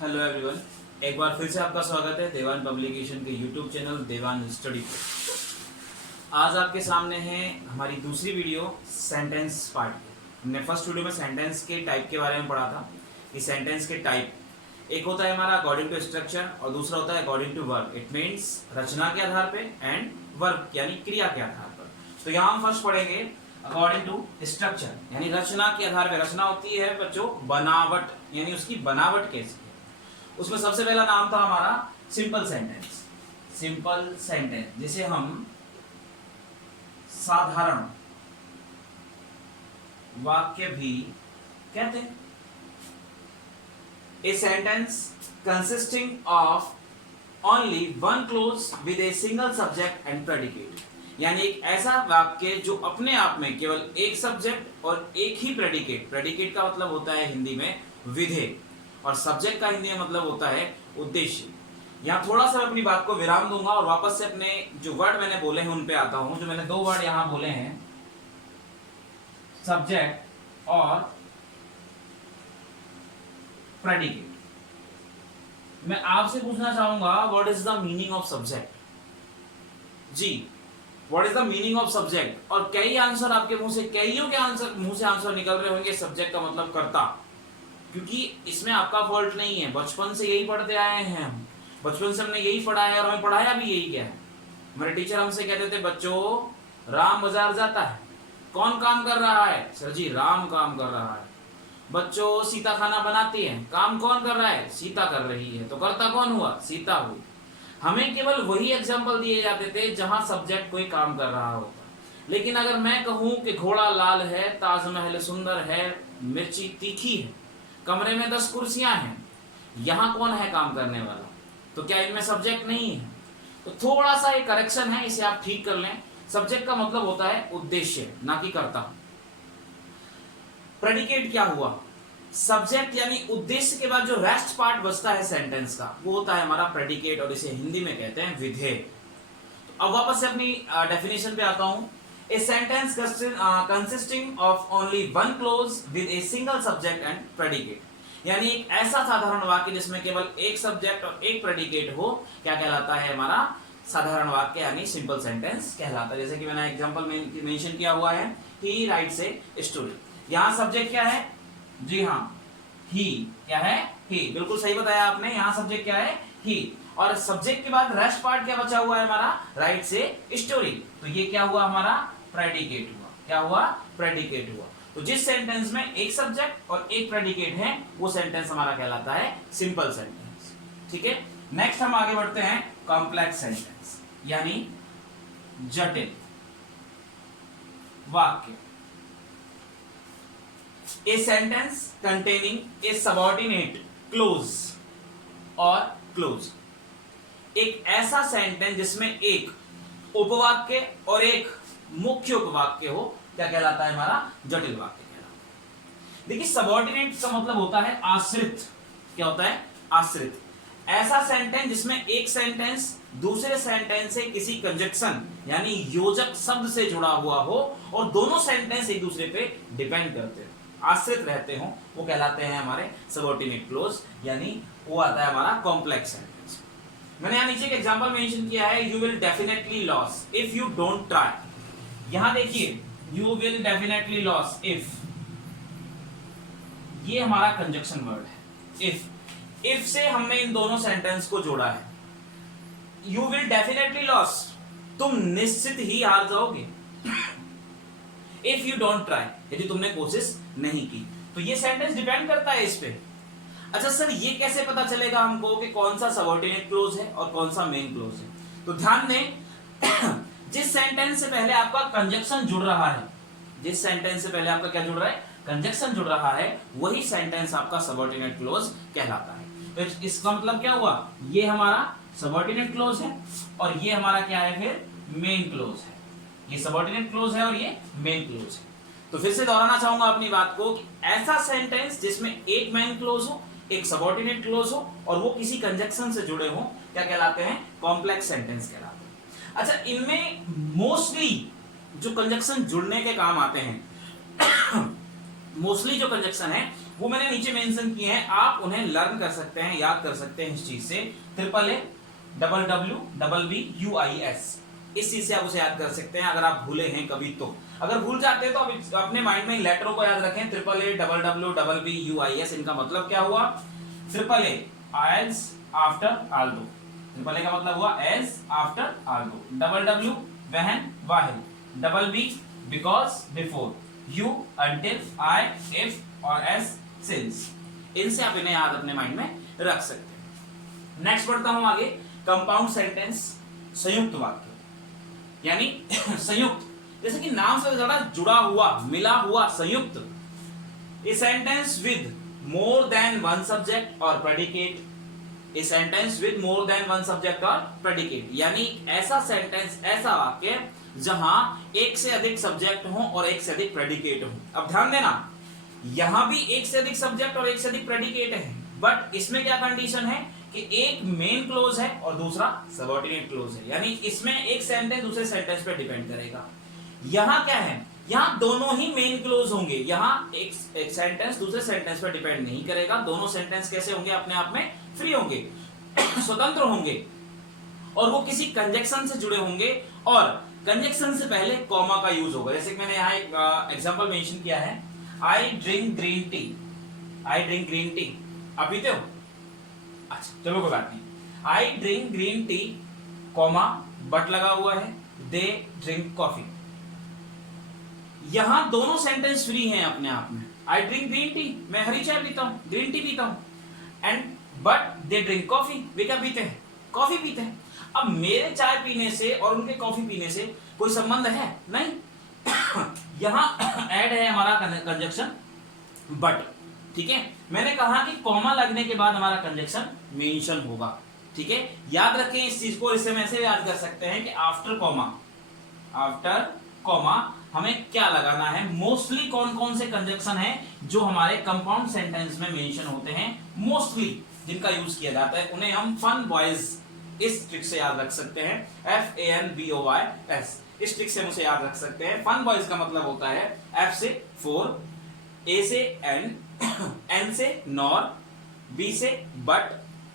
Hello everyone, एक बार फिर से आपका स्वागत है देवान पब्लिकेशन के यूट्यूब चैनल देवान स्टडी पे। आज आपके सामने है हमारी दूसरी वीडियो सेंटेंस पार्ट की। हमने फर्स्ट वीडियो में सेंटेंस के टाइप के बारे में पढ़ा था कि सेंटेंस के टाइप एक होता है हमारा अकॉर्डिंग टू स्ट्रक्चर और दूसरा होता है according to verb. It means रचना के आधार पे एंड वर्ब यानी क्रिया के आधार पर। तो यहाँ हम फर्स्ट पढ़ेंगे अकॉर्डिंग टू स्ट्रक्चर यानी रचना के आधार पर। रचना होती है बच्चों बनावट, यानी उसकी बनावट कैसी है। उसमें सबसे पहला नाम था हमारा सिंपल सेंटेंस। सिंपल सेंटेंस जिसे हम साधारण वाक्य भी कहते हैं। A sentence consisting of only one clause with a single subject and predicate, यानी एक ऐसा वाक्य जो अपने आप में केवल एक सब्जेक्ट और एक ही प्रेडिकेट। प्रेडिकेट का मतलब होता है हिंदी में विधेय और सब्जेक्ट का हिंदी में मतलब होता है उद्देश्य। यहाँ थोड़ा सा मैं अपनी बात को विराम दूंगा और वापस से अपने जो वर्ड मैंने बोले हैं उन पे आता हूं। जो मैंने दो वर्ड यहाँ बोले हैं, सब्जेक्ट और प्रेडिकेट। मैं आपसे पूछना चाहूंगा what is the meaning of subject. जी, what is the meaning of subject. और कई आंसर आपके मुंह से, कईयों के आंसर मुंह से आंसर निकल रहे होंगे सब्जेक्ट का मतलब कर्ता, क्योंकि इसमें आपका फॉल्ट नहीं है। बचपन से यही पढ़ते आए हैं हम, बचपन से हमने यही पढ़ा है और हमें पढ़ाया भी यही गया है। हमारे टीचर हमसे कहते थे बच्चों राम बाजार जाता है, कौन काम कर रहा है? सर जी राम काम कर रहा है। बच्चों सीता खाना बनाती है, काम कौन कर रहा है? सीता कर रही है। तो करता कौन हुआ? सीता हुई। हमें केवल वही एग्जाम्पल दिए जाते थे जहां सब्जेक्ट कोई काम कर रहा होता। लेकिन अगर मैं कहूं कि घोड़ा लाल है, ताजमहल सुंदर है, मिर्ची तीखी है, कमरे में 10 कुर्सियां हैं, यहां कौन है काम करने वाला? तो क्या इनमें सब्जेक्ट नहीं है? तो थोड़ा सा एक करेक्शन है, इसे आप ठीक कर लें। सब्जेक्ट का मतलब होता है उद्देश्य, ना कि कर्ता। प्रेडिकेट क्या हुआ? सब्जेक्ट यानी उद्देश्य के बाद जो रेस्ट पार्ट बचता है सेंटेंस का, वो होता है हमारा प्रेडिकेट और इसे हिंदी में कहते हैं विधेय। तो अब वापस से अपनी डेफिनेशन पे आता हूं। A sentence consisting of only one clause with a single subject and predicate, यानी एक ऐसा साधारण वाक्य जिसमें केवल एक सब्जेक्ट और एक प्रेडिकेट हो, क्या कहलाता है? हमारा साधारण वाक्य यानी सिंपल सेंटेंस कहलाता है। जैसे कि मैंने एग्जांपल में मेंशन किया हुआ है, ही राइट्स ए स्टोरी। यहाँ सब्जेक्ट क्या है? जी हाँ, ही। क्या है? ही। बिल्कुल सही बताया आपने। यहाँ सब्जेक्ट क्या है? ही। और सब्जेक्ट के बाद रेस्ट पार्ट क्या बचा हुआ है हमारा? Writes a story. तो ये क्या हुआ? हमारा प्रेडिकेट हुआ। क्या हुआ? प्रेडिकेट हुआ। तो जिस सेंटेंस में एक सब्जेक्ट और एक प्रेडिकेट है, वो सेंटेंस हमारा कहलाता है सिंपल सेंटेंस। ठीक है, नेक्स्ट हम आगे बढ़ते हैं कॉम्प्लेक्स सेंटेंस यानी जटिल वाक्य। A sentence containing A subordinate close और क्लोज, एक ऐसा सेंटेंस जिसमें एक उपवाक्य और एक मुख्य उपवाक्य हो, क्या कहलाता है? हमारा जटिल वाक्य कहलाता है। देखिए सबऑर्डिनेट का मतलब होता है आश्रित। क्या होता है? आश्रित। ऐसा सेंटेंस जिसमें एक सेंटेंस दूसरे सेंटेंस से किसी कंजक्शन यानी योजक शब्द से जुड़ा हुआ हो और दोनों सेंटेंस एक दूसरे पे डिपेंड करते हो, आश्रित रहते हो, वो कहलाते हैं हमारे सबऑर्डिनेट क्लोज, यानी वो आता है हमारा कॉम्प्लेक्स सेंटेंस। मैंने यहां नीचे एक एग्जांपल मेंशन किया है, you will definitely loss if you don't try. यहां देखिए, you will definitely loss if, ये हमारा कंजक्शन वर्ड है इफ से हमने इन दोनों सेंटेंस को जोड़ा है। यू विल डेफिनेटली लॉस, तुम निश्चित ही हार जाओगे। इफ यू डोंट ट्राई, यदि तुमने कोशिश नहीं की। तो ये सेंटेंस डिपेंड करता है इस पे। अच्छा सर, ये कैसे पता चलेगा हमको कि कौन सा सबऑर्डिनेट क्लोज है और कौन सा मेन क्लोज है? तो ध्यान दें, जिस सेंटेंस से पहले आपका कंजक्शन जुड़ रहा है, जिस सेंटेंस से पहले आपका क्या जुड़ रहा है? कंजक्शन जुड़ रहा है, वही सेंटेंस आपका सबऑर्डिनेट क्लोज कहलाता है। तो इसका मतलब क्या हुआ? ये हमारा सबऑर्डिनेट क्लोज है और ये हमारा क्या है? फिर मेन क्लोज है। ये सबऑर्डिनेट क्लोज है और ये मेन क्लोज है। तो फिर से दोहराना चाहूंगा अपनी बात को कि ऐसा सेंटेंस जिसमें एक मेन क्लोज हो, एक सबऑर्डिनेट क्लोज हो और वो किसी कंजक्शन से जुड़े हो, क्या कहलाते हैं? कॉम्प्लेक्स सेंटेंस कहलाते हैं। अच्छा, इनमें मोस्टली जो कंजक्शन जुड़ने के काम आते हैं, मोस्टली जो कंजक्शन है वो मैंने नीचे मेंशन किए हैं, आप उन्हें लर्न कर सकते हैं, याद कर सकते हैं इस चीज से। AAAWWBUIS, इस चीज से आप उसे याद कर सकते हैं अगर आप भूले हैं कभी तो। अगर भूल जाते हैं तो आप अपने माइंड में लेटरों को याद रखें, AAAWWBUIS, इनका मतलब क्या हुआ? AAA as after although, AAA का मतलब हुआ as after although, WW when while, BB because before, U until, I if और S since। इनसे आप इन्हें याद अपने माइंड में रख सकते हैं। नेक्स्ट बढ़ता हूं आगे, कंपाउंड सेंटेंस, संयुक्त वाक्य, यानी संयुक्त, जैसे कि नाम से ज्यादा जुड़ा हुआ, मिला हुआ, संयुक्त। A sentence with more than one subject और predicate, a sentence with more than one subject और प्रेडिकेट, यानी ऐसा सेंटेंस, ऐसा वाक्य जहां एक से अधिक सब्जेक्ट हो और एक से अधिक प्रेडिकेट हो। अब ध्यान देना, यहां भी एक से अधिक सब्जेक्ट और एक से अधिक प्रेडिकेट है, बट इसमें क्या कंडीशन है कि एक मेन क्लोज है और दूसरा सबऑर्डिनेट क्लोज है, यानी इसमें एक सेंटेंस दूसरे सेंटेंस पे डिपेंड करेगा। यहां क्या है, यहां दोनों ही मेन क्लोज होंगे, यहां एक सेंटेंस दूसरे सेंटेंस पर डिपेंड नहीं करेगा। दोनों सेंटेंस कैसे होंगे? अपने आप में फ्री होंगे, स्वतंत्र होंगे, और वो किसी कंजक्शन से जुड़े होंगे, और कंजक्शन से पहले कॉमा का यूज होगा। जैसे कि मैंने यहाँ एक एग्जांपल मेंशन किया है, I drink green tea, I drink green tea, आप पीते हो? अच्छा चलो कोई बात नहीं। I drink green tea, comma, but लगा हुआ है, दे ड्रिंक कॉफी। यहां दोनों सेंटेंस फ्री हैं अपने आप में। आई ड्रिंक ग्रीन टी, मैं हरी चाय पीता हूं, ग्रीन टी पीता हूं, and but they drink coffee, वे क्या पीते हैं? कॉफी पीते हैं। अब मेरे चाय पीने से और उनके कॉफी पीने से कोई संबंध है? नहीं। यहां ऐड है हमारा कंजक्शन बट, ठीक है। मैंने कहा कि कॉमा लगने के बाद हमारा कंजक्शन मेंशन होगा, ठीक है। याद रखें इस चीज को, इससे हम ऐसे याद कर सकते हैं कि आफ्टर कॉमा हमें क्या लगाना है। मोस्टली कौन कौन से कंजक्शन है जो हमारे कंपाउंड सेंटेंस में मेंशन होते हैं, मोस्टली जिनका यूज किया जाता है, उन्हें हम फन बॉयज, इस ट्रिक से याद रख सकते हैं, FANBOYS, इस ट्रिक से हम उसे याद रख सकते हैं। फन बॉयज का मतलब होता है F से फोर, A से एन, N से नॉर, B से बट,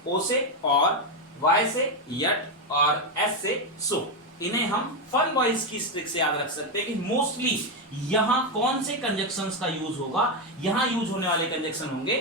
O से और, Y से यट और S से सो। इन्हें हम फन बॉयज की ट्रिक से याद रख सकते हैं कि मोस्टली यहां कौन से कंजक्शंस का यूज होगा, यहां यूज होने वाले कंजक्शन होंगे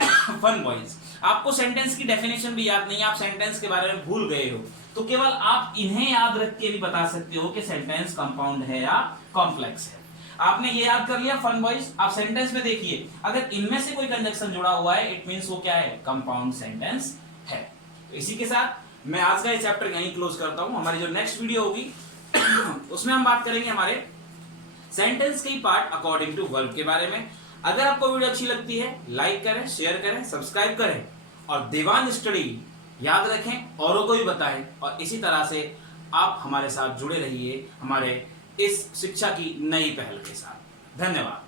फन बॉयज। आपको सेंटेंस की डेफिनेशन भी याद नहीं है, आप सेंटेंस के बारे में भूल गए हो, तो केवल आप इन्हें याद रख के भी बता सकते हो कि सेंटेंस कंपाउंड है या कॉम्प्लेक्स है। आपने ये याद कर लिया फन बॉयज। आप सेंटेंस में देखिए, अगर इनमें से कोई कंजक्शन जुड़ा हुआ है, इट मींस वो क्या है? कंपाउंड सेंटेंस है। तो इसी के साथ मैं आज का ये चैप्टर यहीं क्लोज करता हूं। हमारी जो नेक्स्ट वीडियो होगी उसमें हम बात करेंगे हमारे सेंटेंस के पार्ट अकॉर्डिंग टू वर्ब के बारे में। अगर आपको वीडियो अच्छी लगती है, लाइक करें, शेयर करें, सब्सक्राइब करें, और देवान स्टडी याद रखें, औरों को भी बताएं, और इसी तरह से आप हमारे साथ जुड़े रहिए हमारे इस शिक्षा की नई पहल के साथ। धन्यवाद।